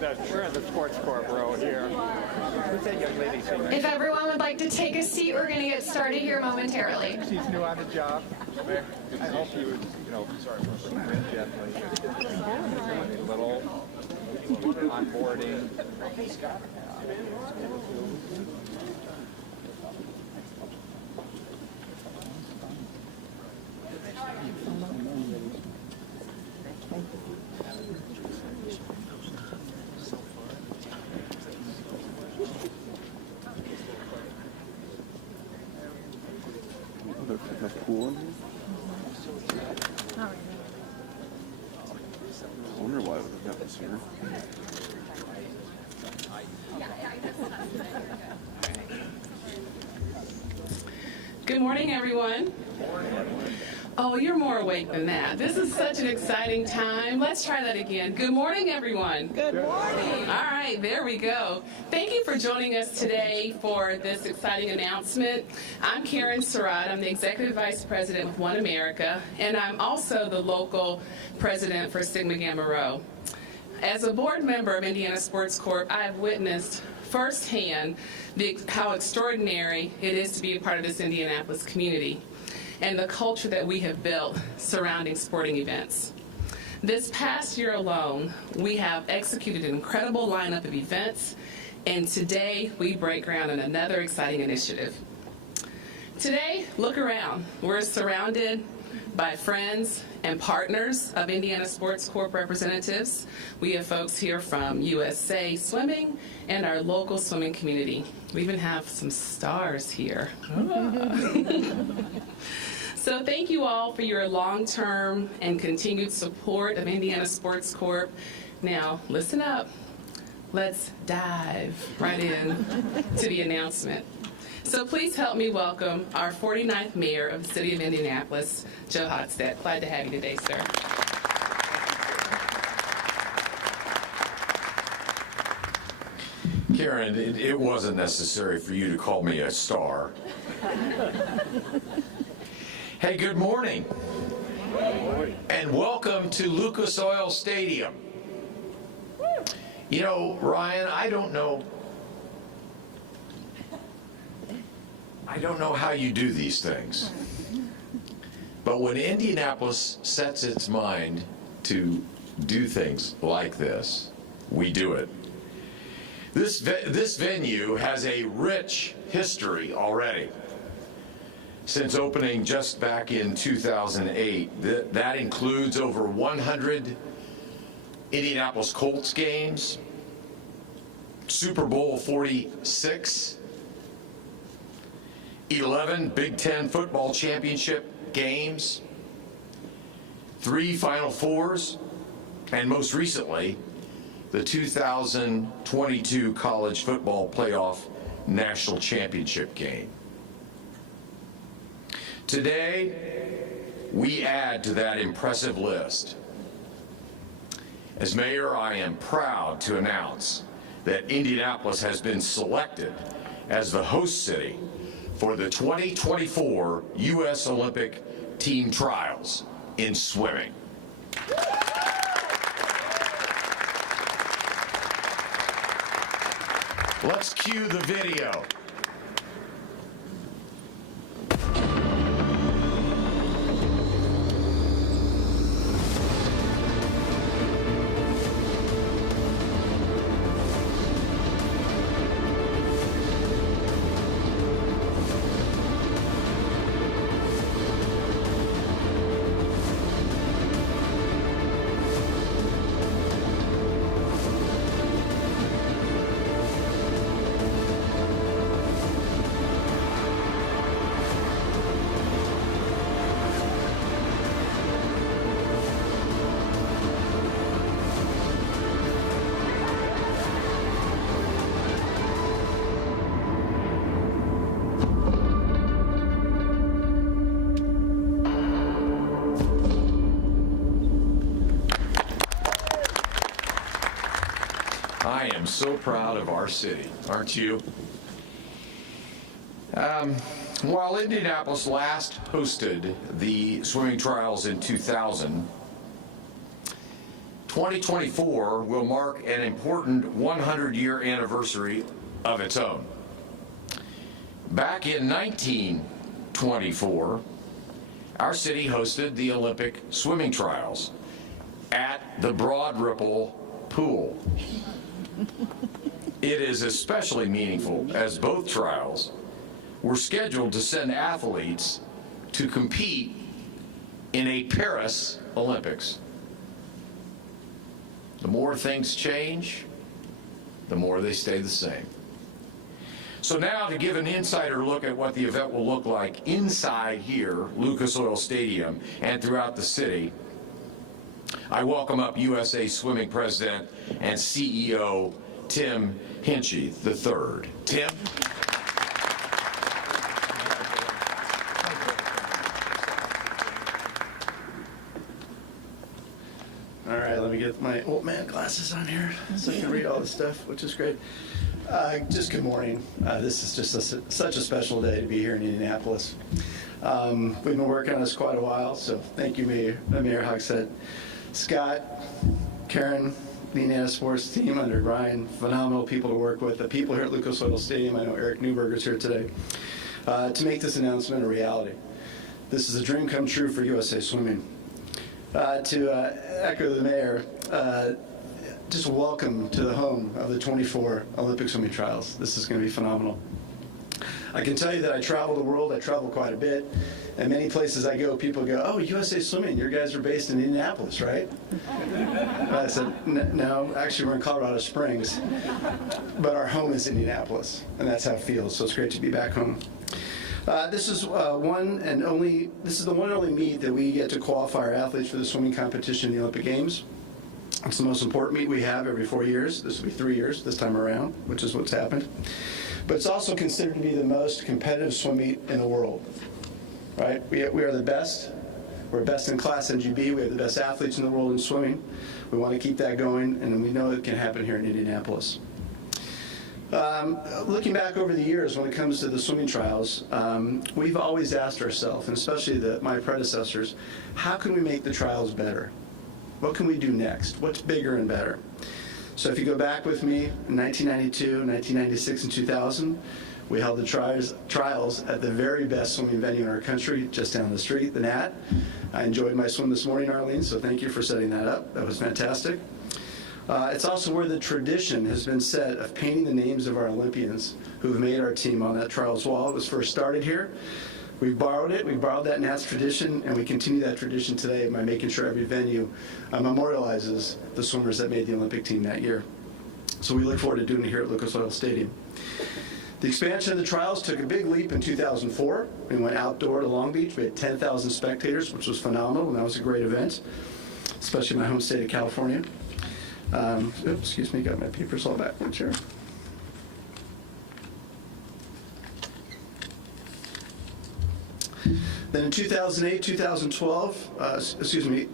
We're in the Sports Corp row here. Who's that young lady singing? If everyone would like to take a seat, we're going to get started here momentarily. She's new on the job. I hope you sorry for gently. A little onboarding. The pool in here? I wonder why we've got this here. Good morning, everyone. Oh, you're more awake than that. This is such an exciting time. Let's try that again. Good morning, everyone. Good morning. All right, there we go. Thank you for joining us today for this exciting announcement. I'm Karen Surratt. I'm the Executive Vice President with One America, and I'm also the local president for Sigma Gamma Rho. As a board member of Indiana Sports Corp, I have witnessed firsthand how extraordinary it is to be a part of this Indianapolis community and the culture that we have built surrounding sporting events. This past year alone, we have executed an incredible lineup of events, and today we break ground on another exciting initiative. Today, look around. We're surrounded by friends and partners of Indiana Sports Corp representatives. We have folks here from USA Swimming and our local swimming community. We even have some stars here. So thank you all for your long-term and continued support of Indiana Sports Corp. Now, listen up. Let's dive right in to the announcement. So please help me welcome our 49th Mayor of the City of Indianapolis, Joe Hochstedt. Glad to have you today, sir. Karen, it wasn't necessary for you to call me a star. Hey, good morning. And welcome to Lucas Oil Stadium. You know, Ryan, I don't know how you do these things. But when Indianapolis sets its mind to do things like this, we do it. This venue has a rich history already. Since opening just back in 2008, that includes over 100 Indianapolis Colts games, Super Bowl 46, 11 Big Ten football championship games, 3 Final Fours, and most recently, the 2022 College Football Playoff National Championship game. Today, we add to that impressive list. As mayor, I am proud to announce that Indianapolis has been selected as the host city for the 2024 U.S. Olympic Team Trials in swimming. Let's cue the video. I am so proud of our city, aren't you? While Indianapolis last hosted the swimming trials in 2000, 2024 will mark an important 100-year anniversary of its own. Back in 1924, our city hosted the Olympic swimming trials at the Broad Ripple Pool. It is especially meaningful as both trials were scheduled to send athletes to compete in a Paris Olympics. The more things change, the more they stay the same. So now, to give an insider look at what the event will look like inside here, Lucas Oil Stadium, and throughout the city, I welcome up USA Swimming President and CEO Tim Hinchy III. Tim? All right, let me get my old man glasses on here so I can read all this stuff, which is great. Just good morning. This is just such a special day to be here in Indianapolis. We've been working on this quite a while, so thank you, Mayor Hogsett, Scott, Karen, the Indiana sports team under Ryan, phenomenal people to work with, the people here at Lucas Oil Stadium. I know Eric Newberger's here today, to make this announcement a reality. This is a dream come true for USA Swimming. To echo the mayor, just welcome to the home of the 24 Olympic swimming trials. This is going to be phenomenal. I can tell you that I travel the world. I travel quite a bit. And many places I go, people go, "Oh, USA Swimming, your guys are based in Indianapolis, right?" I said, "No, actually we're in Colorado Springs, but our home is Indianapolis." And that's how it feels. So it's great to be back home. This is the one and only meet that we get to qualify our athletes for the swimming competition in the Olympic Games. It's the most important meet we have every 4 years. This will be 3 years this time around, which is what's happened. But it's also considered to be the most competitive swim meet in the world, right? We are the best. We're best in class NGB. We have the best athletes in the world in swimming. We want to keep that going, and we know it can happen here in Indianapolis. Looking back over the years when it comes to the swimming trials, we've always asked ourselves, and especially my predecessors, how can we make the trials better? What can we do next? What's bigger and better? So if you go back with me, in 1992, 1996, and 2000, we held the trials at the very best swimming venue in our country, just down the street, the Nat. I enjoyed my swim this morning, Arlene, so thank you for setting that up. That was fantastic. It's also where the tradition has been set of painting the names of our Olympians who've made our team on that trials wall. It was first started here. We borrowed it. We borrowed that Nats tradition, and we continue that tradition today by making sure every venue memorializes the swimmers that made the Olympic team that year. So we look forward to doing it here at Lucas Oil Stadium. The expansion of the trials took a big leap in 2004. We went outdoor to Long Beach. We had 10,000 spectators, which was phenomenal, and that was a great event, especially in my home state of California. Excuse me, got my papers all backwards here. Then in 2008, 2012,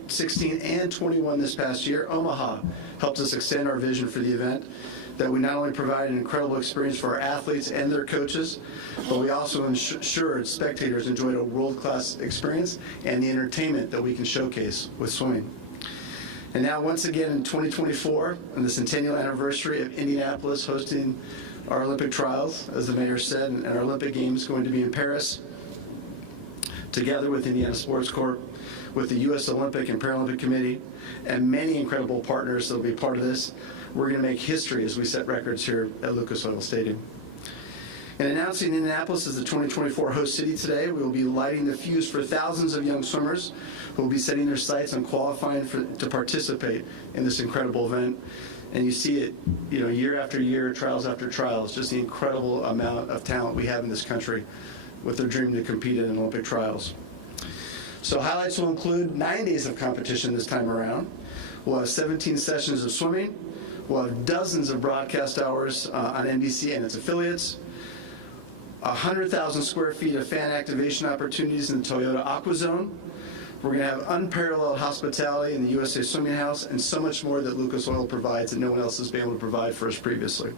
16 and 21 this past year, Omaha helped us extend our vision for the event, that we not only provide an incredible experience for our athletes and their coaches, but we also ensured spectators enjoyed a world-class experience and the entertainment that we can showcase with swimming. And now once again in 2024, on the centennial anniversary of Indianapolis hosting our Olympic trials, as the mayor said, and our Olympic Games going to be in Paris, together with Indiana Sports Corp, with the U.S. Olympic and Paralympic Committee, and many incredible partners that will be part of this, we're going to make history as we set records here at Lucas Oil Stadium. In announcing Indianapolis as the 2024 host city today, we will be lighting the fuse for thousands of young swimmers who will be setting their sights on qualifying to participate in this incredible event. And you see it, year after year, trials after trials, just the incredible amount of talent we have in this country with their dream to compete in Olympic trials. So highlights will include 9 days of competition this time around. We'll have 17 sessions of swimming. We'll have dozens of broadcast hours on NBC and its affiliates. 100,000 square feet of fan activation opportunities in the Toyota Aqua Zone. We're going to have unparalleled hospitality in the USA Swimming House and so much more that Lucas Oil provides that no one else has been able to provide for us previously.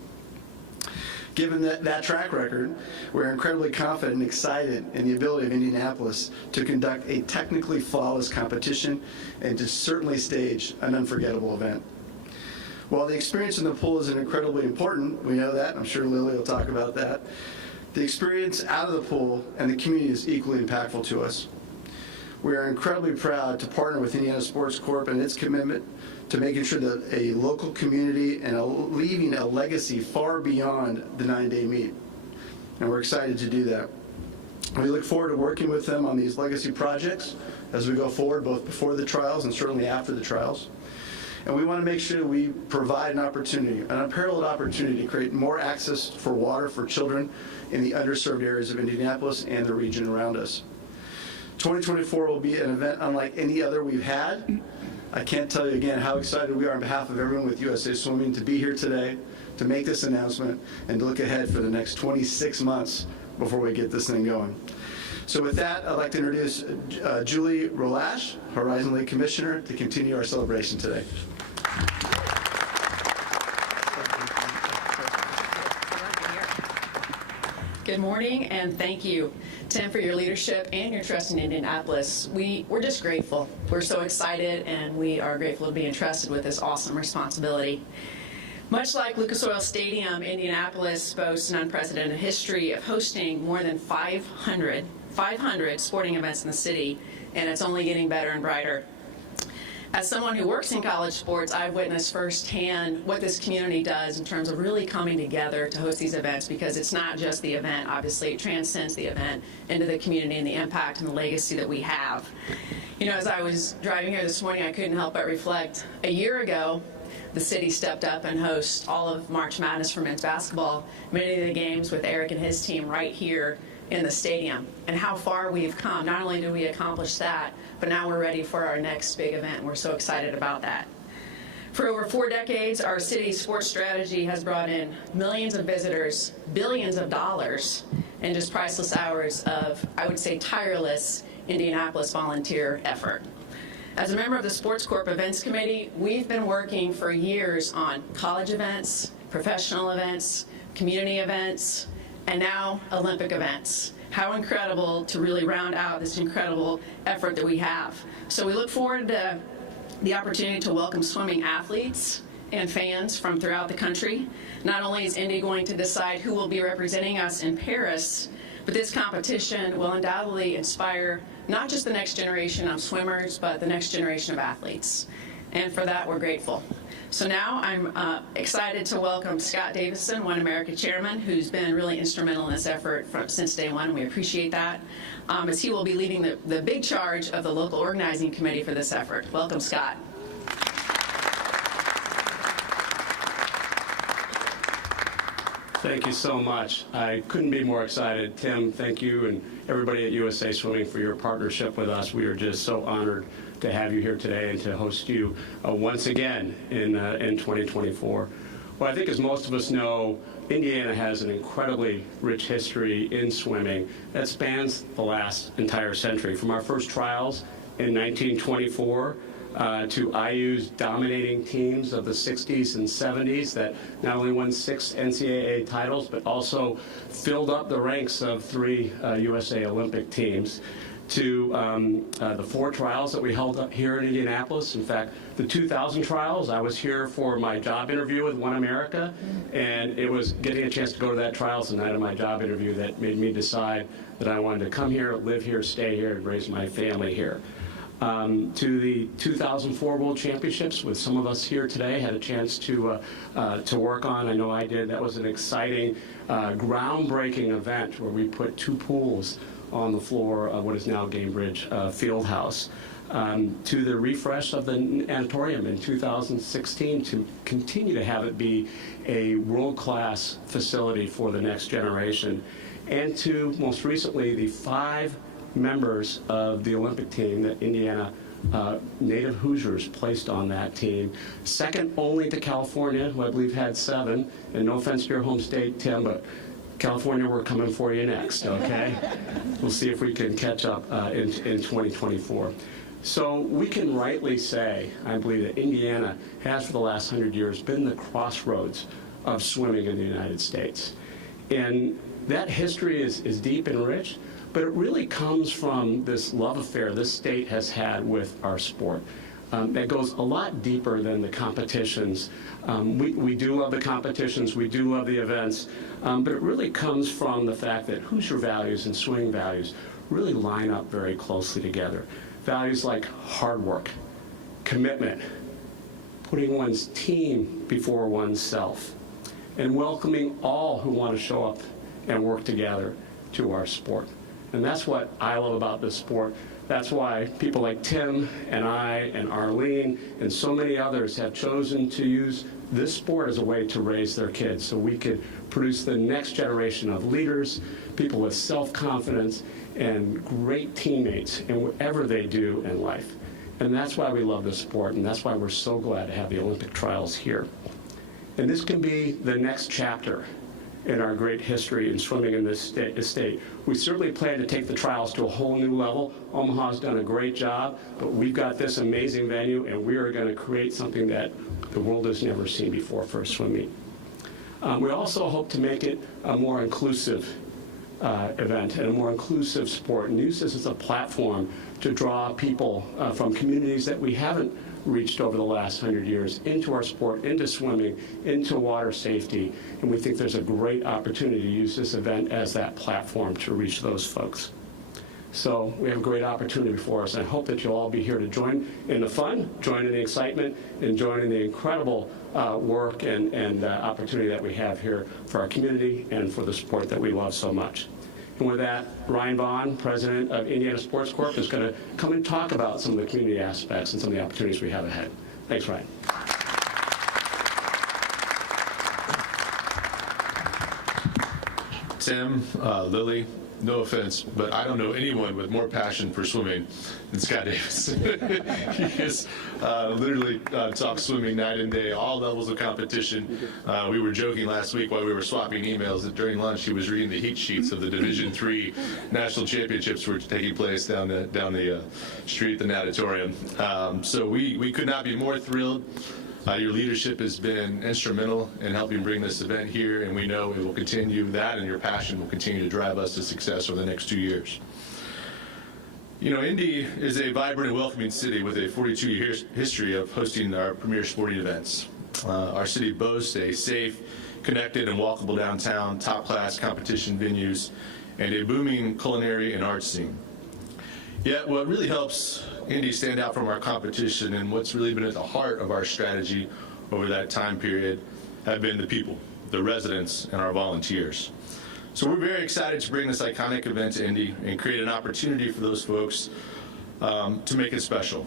Given that track record, we're incredibly confident and excited in the ability of Indianapolis to conduct a technically flawless competition and to certainly stage an unforgettable event. While the experience in the pool is incredibly important, we know that, I'm sure Lily will talk about that, the experience out of the pool and the community is equally impactful to us. We are incredibly proud to partner with Indiana Sports Corp and its commitment to making sure that a local community and leaving a legacy far beyond the 9-day meet. And we're excited to do that. We look forward to working with them on these legacy projects as we go forward, both before the trials and certainly after the trials. And we want to make sure we provide an opportunity, an unparalleled opportunity to create more access for water for children in the underserved areas of Indianapolis and the region around us. 2024 will be an event unlike any other we've had. I can't tell you again how excited we are on behalf of everyone with USA Swimming to be here today, to make this announcement, and to look ahead for the next 26 months before we get this thing going. So with that, I'd like to introduce Julie Rolash, Horizon League Commissioner, to continue our celebration today. Good morning, and thank you, Tim, for your leadership and your trust in Indianapolis. We're just grateful. We're so excited, and we are grateful to be entrusted with this awesome responsibility. Much like Lucas Oil Stadium, Indianapolis boasts an unprecedented history of hosting more than 500 sporting events in the city, and it's only getting better and brighter. As someone who works in college sports, I've witnessed firsthand what this community does in terms of really coming together to host these events, because it's not just the event. Obviously, it transcends the event into the community and the impact and the legacy that we have. You know, as I was driving here this morning, I couldn't help but reflect. A year ago, the city stepped up and host all of March Madness for men's basketball, many of the games with Eric and his team right here in the stadium, and how far we've come. Not only did we accomplish that, but now we're ready for our next big event, and we're so excited about that. For over 4 decades, our city's sports strategy has brought in millions of visitors, billions of dollars, and just priceless hours of, I would say, tireless Indianapolis volunteer effort. As a member of the Sports Corp Events Committee, we've been working for years on college events, professional events, community events, and now Olympic events. How incredible to really round out this incredible effort that we have. So we look forward to the opportunity to welcome swimming athletes and fans from throughout the country. Not only is Indy going to decide who will be representing us in Paris, but this competition will undoubtedly inspire not just the next generation of swimmers, but the next generation of athletes. And for that, we're grateful. So now I'm excited to welcome Scott Davison, One America Chairman, who's been really instrumental in this effort since day one. We appreciate that, as he will be leading the big charge of the local organizing committee for this effort. Welcome, Scott. Thank you so much. I couldn't be more excited. Tim, thank you, and everybody at USA Swimming for your partnership with us. We are just so honored to have you here today and to host you once again in 2024. Well, I think as most of us know, Indiana has an incredibly rich history in swimming that spans the last entire century. From our first trials in 1924 to IU's dominating teams of the 60s and 70s that not only won 6 NCAA titles, but also filled up the ranks of 3 USA Olympic teams, to the 4 trials that we held up here in Indianapolis. In fact, the 2000 trials, I was here for my job interview with One America, and it was getting a chance to go to that trials the night of my job interview that made me decide that I wanted to come here, live here, stay here, and raise my family here. To the 2004 World Championships, with some of us here today, had a chance to work on. I know I did. That was an exciting, groundbreaking event where we put 2 pools on the floor of what is now Gamebridge Fieldhouse. To the refresh of the Natatorium in 2016 to continue to have it be a world-class facility for the next generation. And to, most recently, the 5 members of the Olympic team that Indiana native Hoosiers placed on that team. Second only to California, who I believe had 7. And no offense to your home state, Tim, but California, we're coming for you next, okay? We'll see if we can catch up in 2024. So we can rightly say, I believe, that Indiana has for the last 100 years been the crossroads of swimming in the United States. And that history is deep and rich, but it really comes from this love affair this state has had with our sport. That goes a lot deeper than the competitions. We do love the competitions, we do love the events, but it really comes from the fact that Hoosier values and swimming values really line up very closely together. Values like hard work, commitment, putting one's team before one's self, and welcoming all who want to show up and work together to our sport. And that's what I love about this sport. That's why people like Tim and I and Arlene and so many others have chosen to use this sport as a way to raise their kids so we could produce the next generation of leaders, people with self-confidence and great teammates in whatever they do in life. And that's why we love this sport, and that's why we're so glad to have the Olympic trials here. And this can be the next chapter in our great history in swimming in this state. We certainly plan to take the trials to a whole new level. Omaha's done a great job, but we've got this amazing venue, and we are going to create something that the world has never seen before for a swim meet. We also hope to make it a more inclusive event and a more inclusive sport, and use this as a platform to draw people from communities that we haven't reached over the last 100 years into our sport, into swimming, into water safety, and we think there's a great opportunity to use this event as that platform to reach those folks. So we have a great opportunity before us, and I hope that you'll all be here to join in the fun, join in the excitement, and join in the incredible work and opportunity that we have here for our community and for the sport that we love so much. And with that, Ryan Vaughn, president of Indiana Sports Corp, is going to come and talk about some of the community aspects and some of the opportunities we have ahead. Thanks, Ryan. Tim, Lily, no offense, but I don't know anyone with more passion for swimming than Scott Davis. He is literally talks swimming night and day, all levels of competition. We were joking last week while we were swapping emails that during lunch he was reading the heat sheets of the Division III national championships were taking place down the street at the natatorium. So we could not be more thrilled. Your leadership has been instrumental in helping bring this event here, and we know it will continue that, and your passion will continue to drive us to success over the next 2 years. You know, Indy is a vibrant and welcoming city with a 42-year history of hosting our premier sporting events. Our city boasts a safe, connected, and walkable downtown, top-class competition venues, and a booming culinary and arts scene. Yet what really helps Indy stand out from our competition, and what's really been at the heart of our strategy over that time period, have been the people, the residents, and our volunteers. So we're very excited to bring this iconic event to Indy and create an opportunity for those folks to make it special.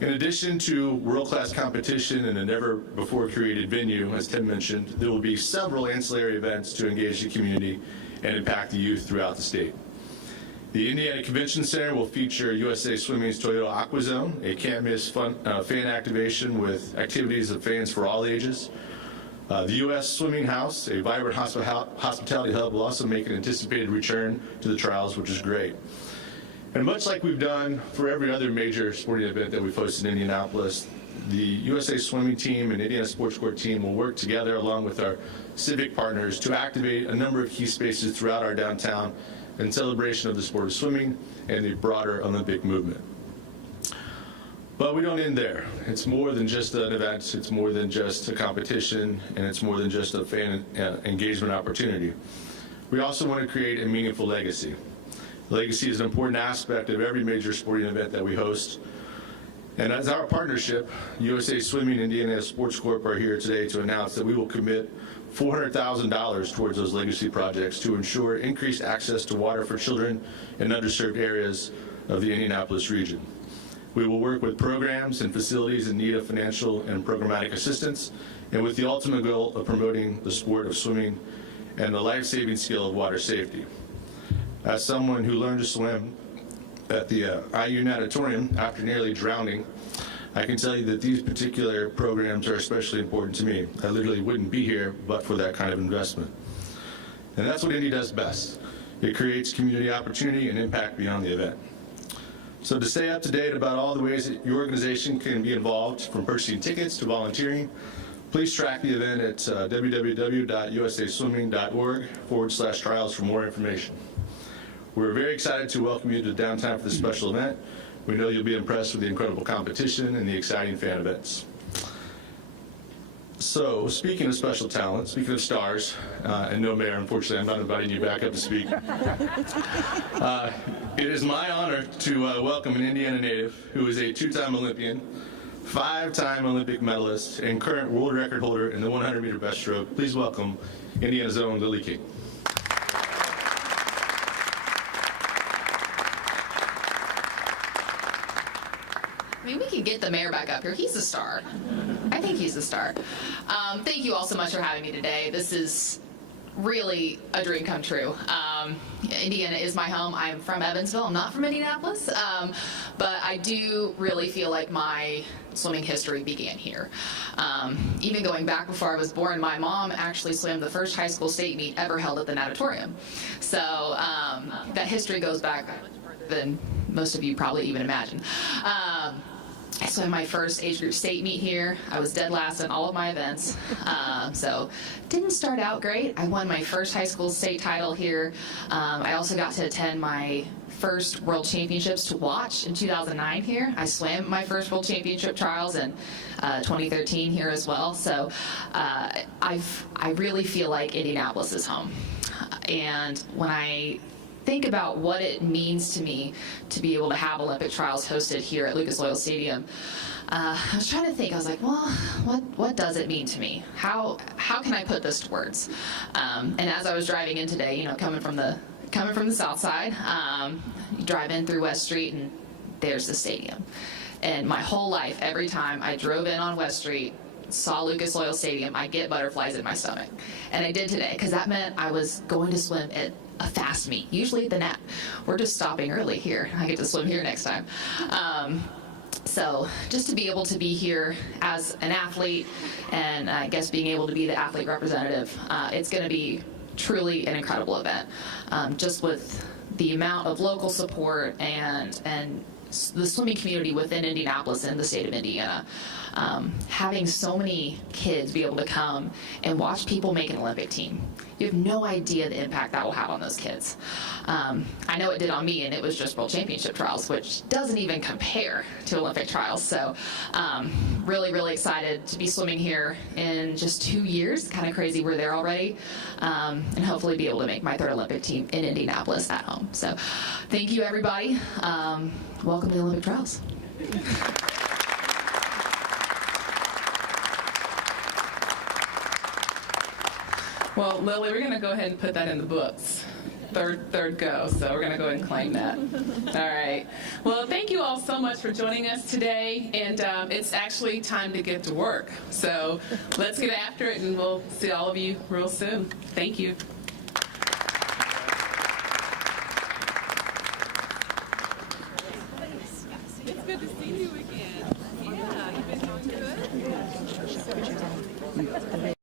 In addition to world-class competition and a never-before-created venue, as Tim mentioned, there will be several ancillary events to engage the community and impact the youth throughout the state. The Indiana Convention Center will feature USA Swimming's Toyota Aqua Zone, a can't-miss fan activation with activities of fans for all ages. The U.S. Swimming House, a vibrant hospitality hub, will also make an anticipated return to the trials, which is great. And much like we've done for every other major sporting event that we've hosted in Indianapolis, the USA Swimming team and Indiana Sports Corp team will work together along with our civic partners to activate a number of key spaces throughout our downtown in celebration of the sport of swimming and the broader Olympic movement. But we don't end there. It's more than just an event, it's more than just a competition, and it's more than just a fan engagement opportunity. We also want to create a meaningful legacy. Legacy is an important aspect of every major sporting event that we host. And as our partnership, USA Swimming and Indiana Sports Corp are here today to announce that we will commit $400,000 towards those legacy projects to ensure increased access to water for children in underserved areas of the Indianapolis region. We will work with programs and facilities in need of financial and programmatic assistance, and with the ultimate goal of promoting the sport of swimming and the life-saving skill of water safety. As someone who learned to swim at the IU natatorium after nearly drowning, I can tell you that these particular programs are especially important to me. I literally wouldn't be here but for that kind of investment. And that's what Indy does best. It creates community opportunity and impact beyond the event. So to stay up to date about all the ways that your organization can be involved, from purchasing tickets to volunteering, Please track the event at www.usaswimming.org/trials for more information. We're very excited to welcome you to downtown for this special event. We know you'll be impressed with the incredible competition and the exciting fan events. So, speaking of special talent, speaking of stars, and no mayor, unfortunately, I'm not inviting you back up to speak. It is my honor to welcome an Indiana native who is a two-time Olympian, 5-time Olympic medalist, and current world record holder in the 100-meter breaststroke. Please welcome Indiana's own Lily King. I mean, we can get the mayor back up here. He's a star. I think he's a star. Thank you all so much for having me today. This is really a dream come true. Indiana is my home. I'm from Evansville. I'm not from Indianapolis. But I do really feel like my swimming history began here. Even going back before I was born, my mom actually swam the first high school state meet ever held at the natatorium. So that history goes back further than most of you probably even imagine. I swam my first age group state meet here. I was dead last in all of my events. So didn't start out great. I won my first high school state title here. I also got to attend my first World Championships to watch in 2009 here. I swam my first World Championship trials in 2013 here as well. So I really feel like Indianapolis is home. And when I think about what it means to me to be able to have Olympic trials hosted here at Lucas Oil Stadium, I was trying to think. I was like, well, what does it mean to me? How can I put this to words? And as I was driving in today, you know, coming from the south side, you drive in through West Street and there's the stadium. And my whole life, every time I drove in on West Street, saw Lucas Oil Stadium, I get butterflies in my stomach. And I did today, because that meant I was going to swim at a fast meet, usually at the net. We're just stopping early here. I get to swim here next time. So just to be able to be here as an athlete, and I guess being able to be the athlete representative, it's going to be truly an incredible event. Just with the amount of local support and the swimming community within Indianapolis and the state of Indiana. Having so many kids be able to come and watch people make an Olympic team. You have no idea the impact that will have on those kids. I know it did on me, and it was just World Championship trials, which doesn't even compare to Olympic trials. So really, really excited to be swimming here in just 2 years. Kind of crazy we're there already. And hopefully be able to make my third Olympic team in Indianapolis at home. So thank you, everybody. Welcome to the Olympic trials. Well, Lily, we're going to go ahead and put that in the books. Third go, so we're going to go ahead and claim that. All right. Well, thank you all so much for joining us today, and it's actually time to get to work. So let's get after it, and we'll see all of you real soon. Thank you. It's good to see you again. Yeah, you've been doing good.